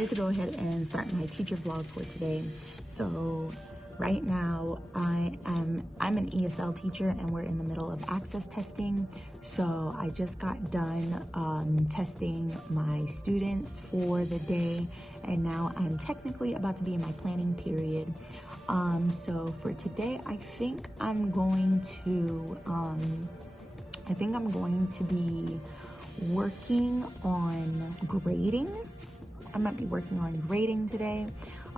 decided to go ahead and start my teacher vlog for today. So right now I'm an ESL teacher and we're in the middle of access testing. So I just got done testing my students for the day, and now I'm technically about to be in my planning period. So for today, I think I'm going to be working on grading. I might be working on grading today.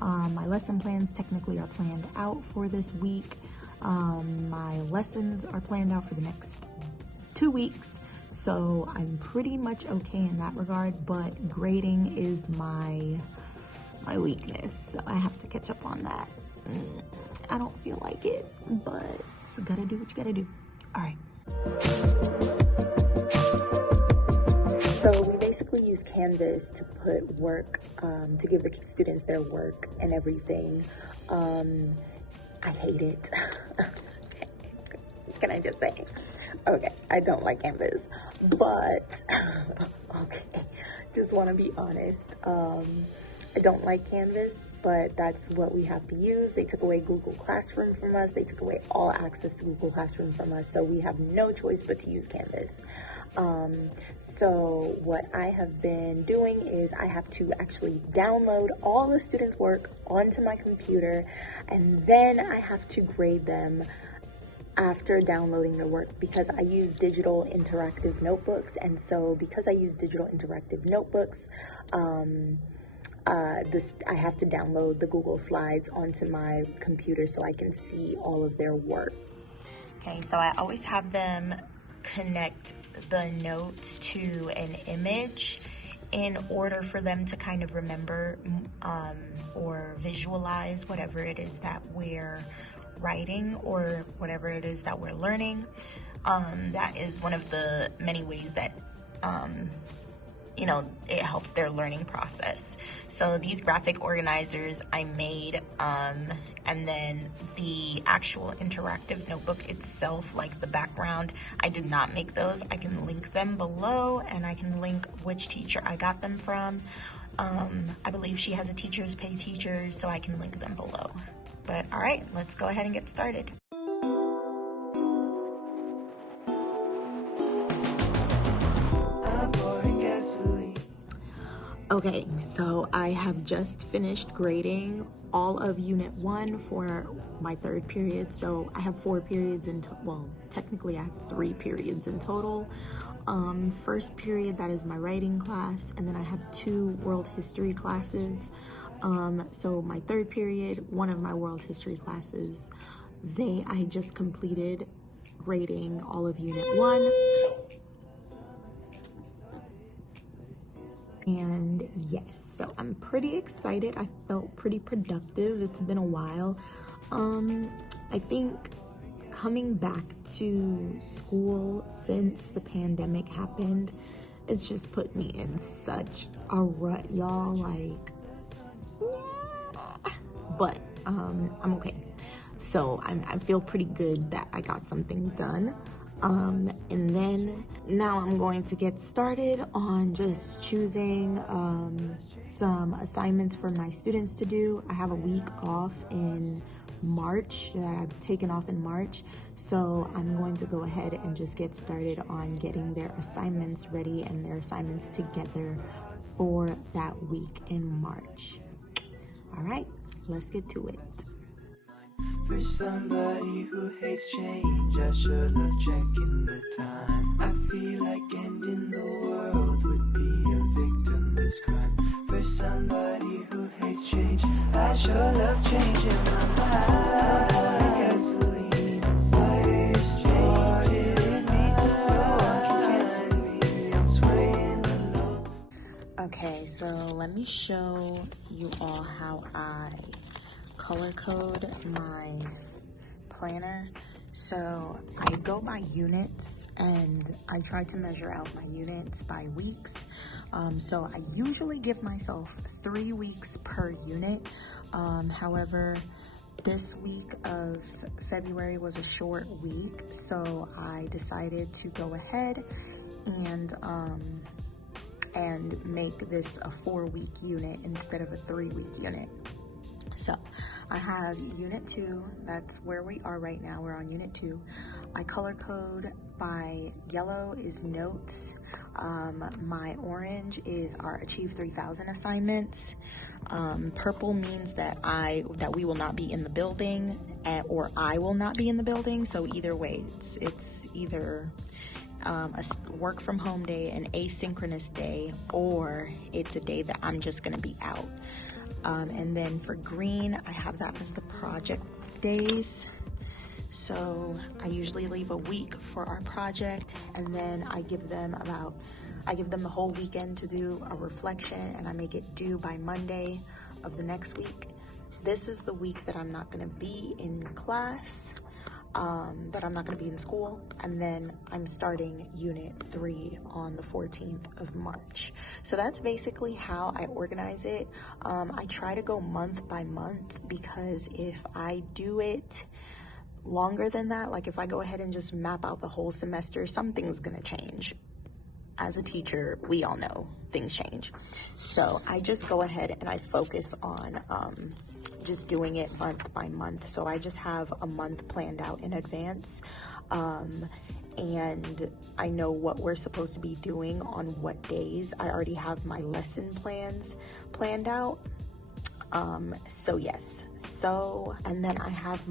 My lesson plans technically are planned out for this week. My lessons are planned out for the next 2 weeks. So I'm pretty much okay in that regard, but grading is my weakness. So I have to catch up on that. I don't feel like it, but you gotta do what you gotta do. All right. So we basically use Canvas to put work, to give the students their work and everything. I hate it. Can I just say? Okay, I don't like Canvas, but okay, just want to be honest. I don't like Canvas, but that's what we have to use. They took away Google Classroom from us. They took away all access to Google Classroom from us. So we have no choice but to use Canvas. So what I have been doing is I have to actually download all the students' work onto my computer, and then I have to grade them after downloading the work, because I use digital interactive notebooks. And so because I use digital interactive notebooks, I have to download the Google Slides onto my computer so I can see all of their work. Okay, so I always have them connect the notes to an image in order for them to kind of remember or visualize whatever it is that we're writing or whatever it is that we're learning. That is one of the many ways that it helps their learning process. So these graphic organizers I made, and then the actual interactive notebook itself, like the background, I did not make those. I can link them below, and I can link which teacher I got them from. I believe she has a Teachers Pay Teachers, so I can link them below. But all right, let's go ahead and get started. Okay, so I have just finished grading all of Unit 1 for my 3rd period. So I have 4 periods in well, technically I have 3 periods in total. First period, that is my writing class, and then I have 2 world history classes. So my 3rd period, one of my world history classes, I just completed grading all of Unit 1. And yes, so I'm pretty excited. I felt pretty productive. It's been a while. I think coming back to school since the pandemic happened, it's just put me in such a rut, y'all. Like, but I'm okay. So I feel pretty good that I got something done. And then now I'm going to get started on just choosing some assignments for my students to do. I have a week off in March that I've taken off in March. So I'm going to go ahead and just get started on getting their assignments ready and their assignments together for that week in March. All right, let's get to it. For somebody who hates change, I sure love checking the time. I feel like ending the world would be a victimless crime. For somebody who hates change, I sure love changing my mind. Gasoline and fire started in me. No one can cancel me, I'm swaying alone. Okay, so let me show you all how I color code my planner. So I go by units, and I try to measure out my units by weeks. So I usually give myself 3 weeks per unit. However, this week of February was a short week, so I decided to go ahead and and make this a 4-week unit instead of a 3-week unit. So I have unit 2, that's where we are right now, we're on unit 2. I color code by yellow is notes, my orange is our Achieve 3000 assignments, purple means that we will not be in the building, or I will not be in the building, so either way, it's either a work from home day, an asynchronous day, or it's a day that I'm just gonna be out. And then for green, I have that as the project days. So I usually leave a week for our project, and then I give them the whole weekend to do a reflection, and I make it due by Monday of the next week. This is the week that I'm not gonna be in class, but I'm not gonna be in school, and then I'm starting unit 3 on the 14th of March. So that's basically how I organize it. I try to go month by month, because if I do it longer than that, like if I go ahead and just map out the whole semester, something's gonna change. As a teacher, we all know things change. So I just go ahead and I focus on just doing it month by month. So I just have a month planned out in advance, and I know what we're supposed to be doing on what days. I already have my lesson plans planned out. So yes, and then I have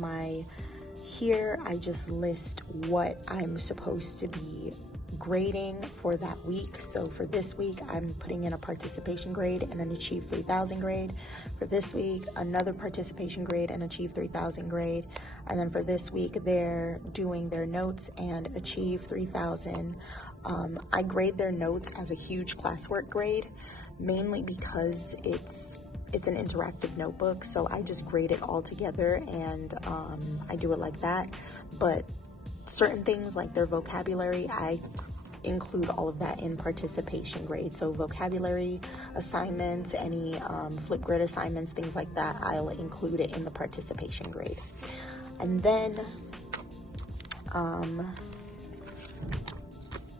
here I just list what I'm supposed to be grading for that week. So for this week, I'm putting in a participation grade and an Achieve 3000 grade. For this week, another participation grade and Achieve 3000 grade. And then for this week, they're doing their notes and Achieve 3000. I grade their notes as a huge classwork grade, mainly because it's an interactive notebook. So I just grade it all together, and I do it like that. But certain things like their vocabulary, I include all of that in participation grade. So vocabulary assignments, any flip grid assignments, things like that, I'll include it in the participation grade. And then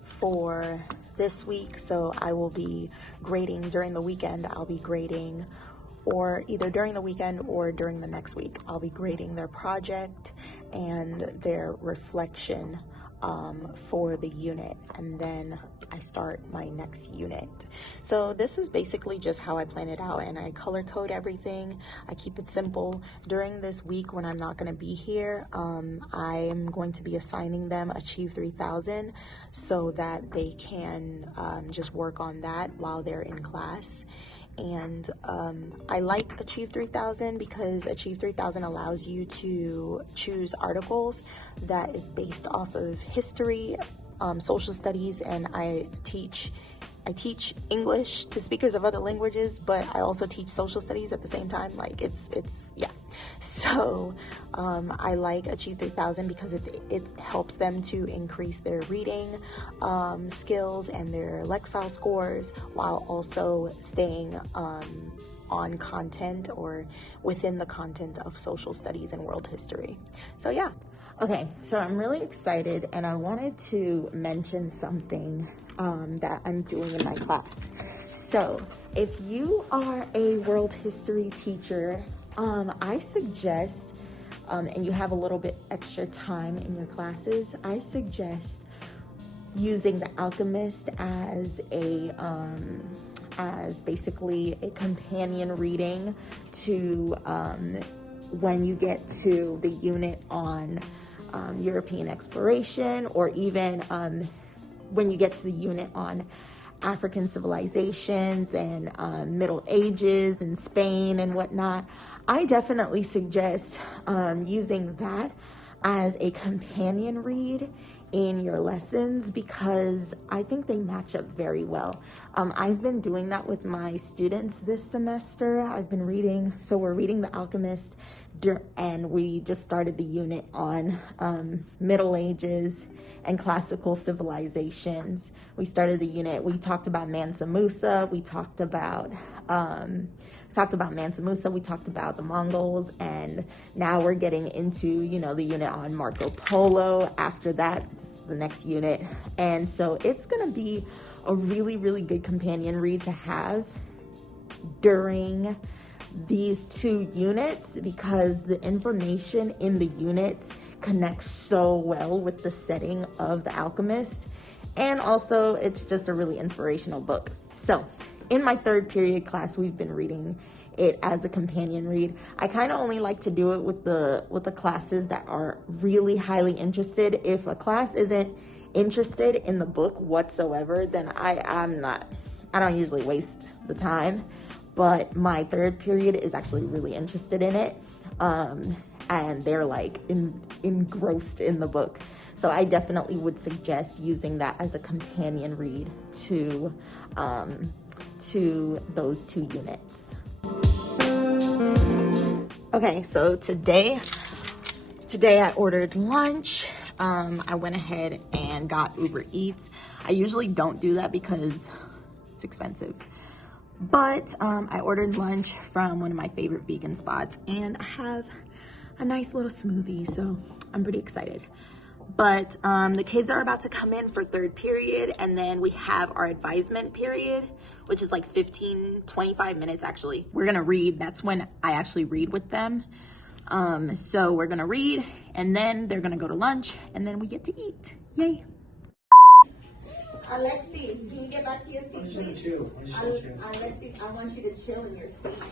for this week, so I will be grading during the weekend. I'll be grading, or either during the weekend or during the next week, I'll be grading their project and their reflection for the unit, and then I start my next unit. So this is basically just how I plan it out, and I color code everything. I keep it simple. During this week when I'm not going to be here, I'm going to be assigning them Achieve 3000 so that they can just work on that while they're in class. And I like Achieve 3000 because Achieve 3000 allows you to choose articles that is based off of history, social studies, and I teach English to speakers of other languages, but I also teach social studies at the same time. Like yeah. So I like Achieve 3000 because it helps them to increase their reading skills and their Lexile scores while also staying on content or within the content of social studies and world history. So yeah. Okay, so I'm really excited, and I wanted to mention something that I'm doing in my class. So if you are a world history teacher, I suggest, and you have a little bit extra time in your classes, I suggest using The Alchemist as basically a companion reading to when you get to the unit on European exploration, or even when you get to the unit on African civilizations and Middle Ages and Spain and whatnot. I definitely suggest using that as a companion read in your lessons because I think they match up very well. I've been doing that with my students this semester. I've been reading, so we're reading The Alchemist, and we just started the unit on Middle Ages and classical civilizations. We started the unit, we talked about Mansa Musa, we talked about Mansa Musa, we talked about the Mongols, and now we're getting into, the unit on Marco Polo. After that, the next unit. And so it's gonna be a really, really good companion read to have during these 2 units, because the information in the units connects so well with the setting of The Alchemist. And also it's just a really inspirational book. So in my 3rd period class, we've been reading it as a companion read. I kind of only like to do it with the classes that are really highly interested. If a class isn't interested in the book whatsoever, then I don't usually waste the time. But my 3rd period is actually really interested in it, and they're like engrossed in the book. So I definitely would suggest using that as a companion read to those 2 units. Okay, so today I ordered lunch. I went ahead and got Uber Eats. I usually don't do that because it's expensive. But I ordered lunch from one of my favorite vegan spots, and I have a nice little smoothie, so I'm pretty excited. But the kids are about to come in for 3rd period, and then we have our advisement period, which is like 25 minutes actually. We're gonna read. That's when I actually read with them. So we're gonna read, and then they're gonna go to lunch, and then we get to eat. Yay. Alexis, can you get back to your seat, please? Alexis, I want you to chill in your seat.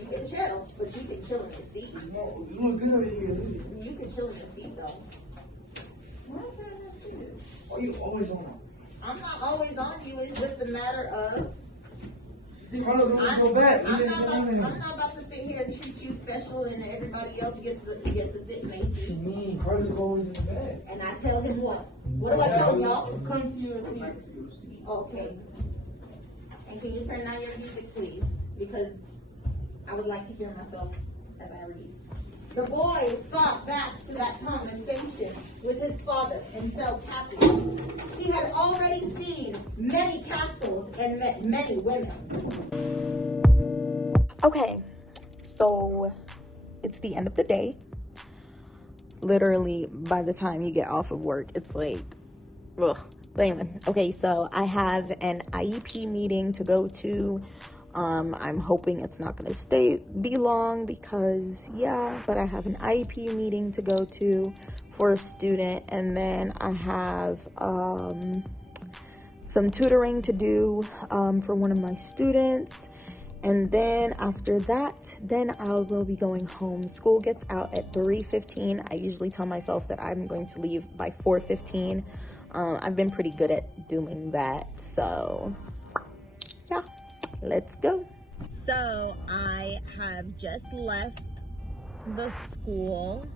You can chill, but you can chill in your seat. No, you look good over here. You can chill in your seat, though. Are you always on? I'm not always on you. It's just a matter of... Carlos, go back. I'm not about to sit here and treat you special and everybody else gets to sit in their seat. Carlos goes in the bed. And I tell him what? What do I tell y'all? Come to your seat. Okay. And can you turn down your music, please? Because I would like to hear myself as I read. The boy thought back to that conversation with his father and felt happy. He had already seen many castles and met many women. Okay, so it's the end of the day. Literally, by the time you get off of work, it's like, ugh. But anyway, okay, so I have an IEP meeting to go to. I'm hoping it's not going to be long because, yeah, but I have an IEP meeting to go to for a student, and then I have some tutoring to do for one of my students, and then after that, then I will be going home. School gets out at 3:15. I usually tell myself that I'm going to leave by 4:15. I've been pretty good at doing that, so yeah. Let's go. So I have just left the school.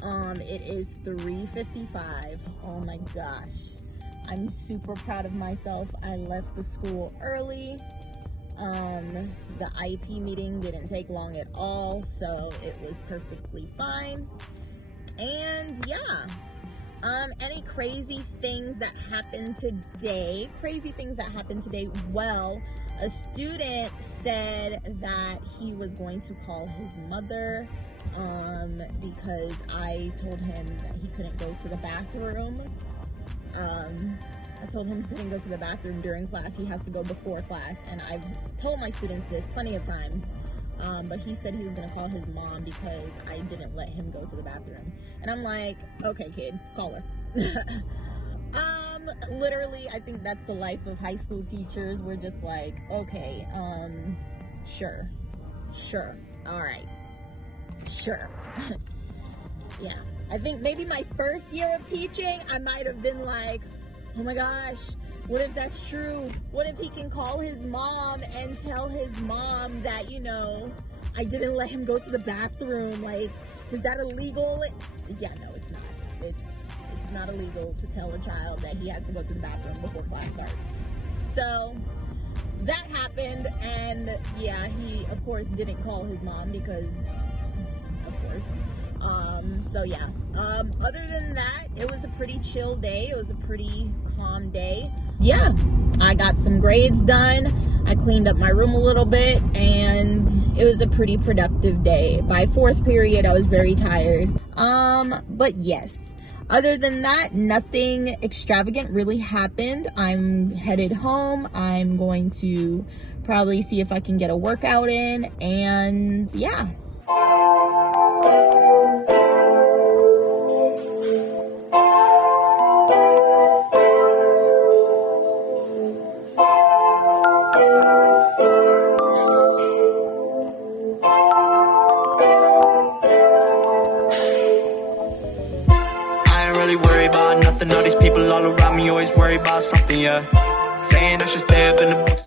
It is 3:55. Oh my gosh. I'm super proud of myself. I left the school early. The IEP meeting didn't take long at all, so it was perfectly fine. And yeah. Any crazy things that happened today? Well, a student said that he was going to call his mother because I told him that he couldn't go to the bathroom. I told him he couldn't go to the bathroom during class. He has to go before class, and I've told my students this plenty of times. But he said he was gonna call his mom because I didn't let him go to the bathroom. And I'm like, okay, kid, call her. Literally, I think that's the life of high school teachers. We're just like, okay, sure, all right, sure. Yeah, I think maybe my first year of teaching, I might have been like, oh my gosh, what if that's true? What if he can call his mom and tell his mom that, you know, I didn't let him go to the bathroom? Like, is that illegal? Yeah, no, it's not. It's not illegal to tell a child that he has to go to the bathroom before class starts. So that happened, and yeah, he of course didn't call his mom because, of course. So yeah, other than that, it was a pretty chill day. It was a pretty calm day. Yeah, I got some grades done. I cleaned up my room a little bit, and it was a pretty productive day. By fourth period, I was very tired. But yes, other than that, nothing extravagant really happened. I'm headed home. I'm going to probably see if I can get a workout in, and yeah. Worry about nothing, all these people all around me always worry about something, yeah. Saying I should stay up in the books.